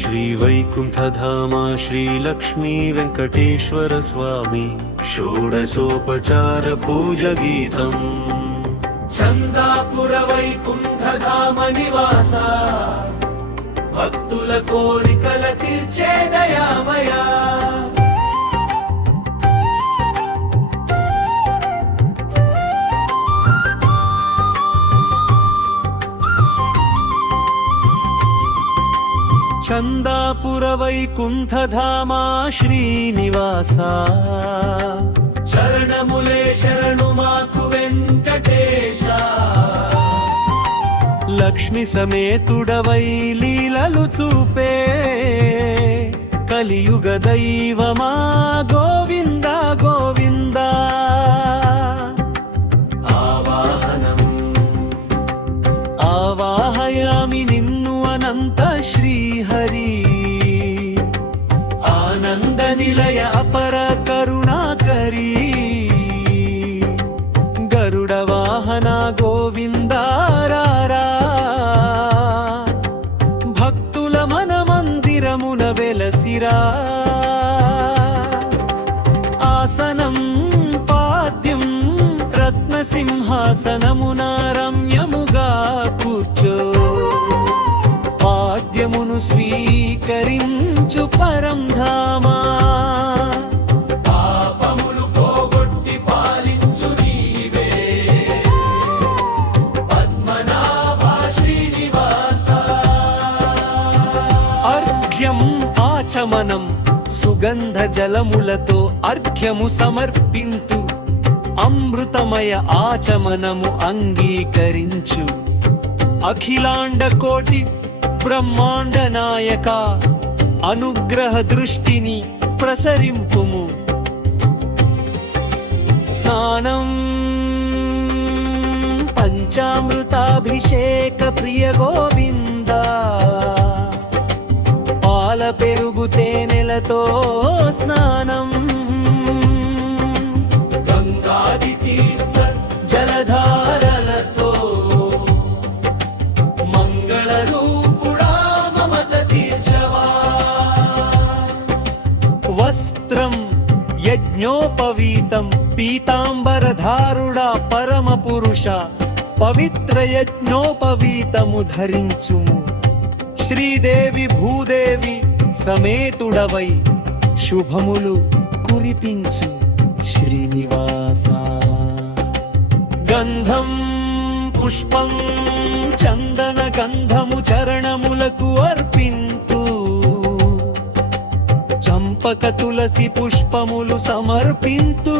श्रीवैकुण्ठधामा श्रीलक्ष्मी वेङ्कटेश्वर स्वामी षोडशोपचार पूजगीतम् చందాపుర వైకుంఠధామ నివాస భక్తుల కోరికల తీర్చే దయామయ చందాపుర వైకుంఠధామా శ్రీనివాస చరణములే శరణు మాకు వెంకటేశ లక్ష్మి సమేతుడవై లీలలు చూపే కలియుగ దైవమా గోవింద గోవింద ఆవాహయామి నిన్ను అనంత శ్రీహరి ఆనంద నిలయ అపర కరుణాకరీ గరుడ వాహన గోవిందారారా భక్తుల మన మందిరమున వెలసిరా ఆసనం పాద్యం రత్నసింహాసనమున రమ్యముగా కూర్చో పాద్యమును స్వీకరించు పరం ధామా పాపములు పోగొట్టి పాలించు నీవే పద్మనాభ శ్రీనివాస అర్ఘ్యం ఆచమనం సుగంధ జలములతో అర్ఘ్యము సమర్పింతు అమృతమయ ఆచమనము అంగీకరించు అఖిలాండ కోటి బ్రహ్మాండ నాయక అనుగ్రహ దృష్టిని ప్రసరింపుము స్నానం పంచామృతాభిషేక ప్రియ గోవింద పాల పెరుగు తేనెలతో స్నానం గంగాది తీర్థ జలధారలతో మంగళ రూపుడా మమత తీర్చవా వస్త్రం యజ్ఞోపవీతం పీతాంబరధారుడా పరమ పురుష పవిత్ర యజ్ఞోపవీతము ధరించుము శ్రీదేవి భూదేవి సమేతుడవై శుభములు కురిపించు శ్రీనివాస గంధం పుష్పం చందన గంధము చరణములకు అర్పింతు చంపక తులసి పుష్పములు సమర్పింతు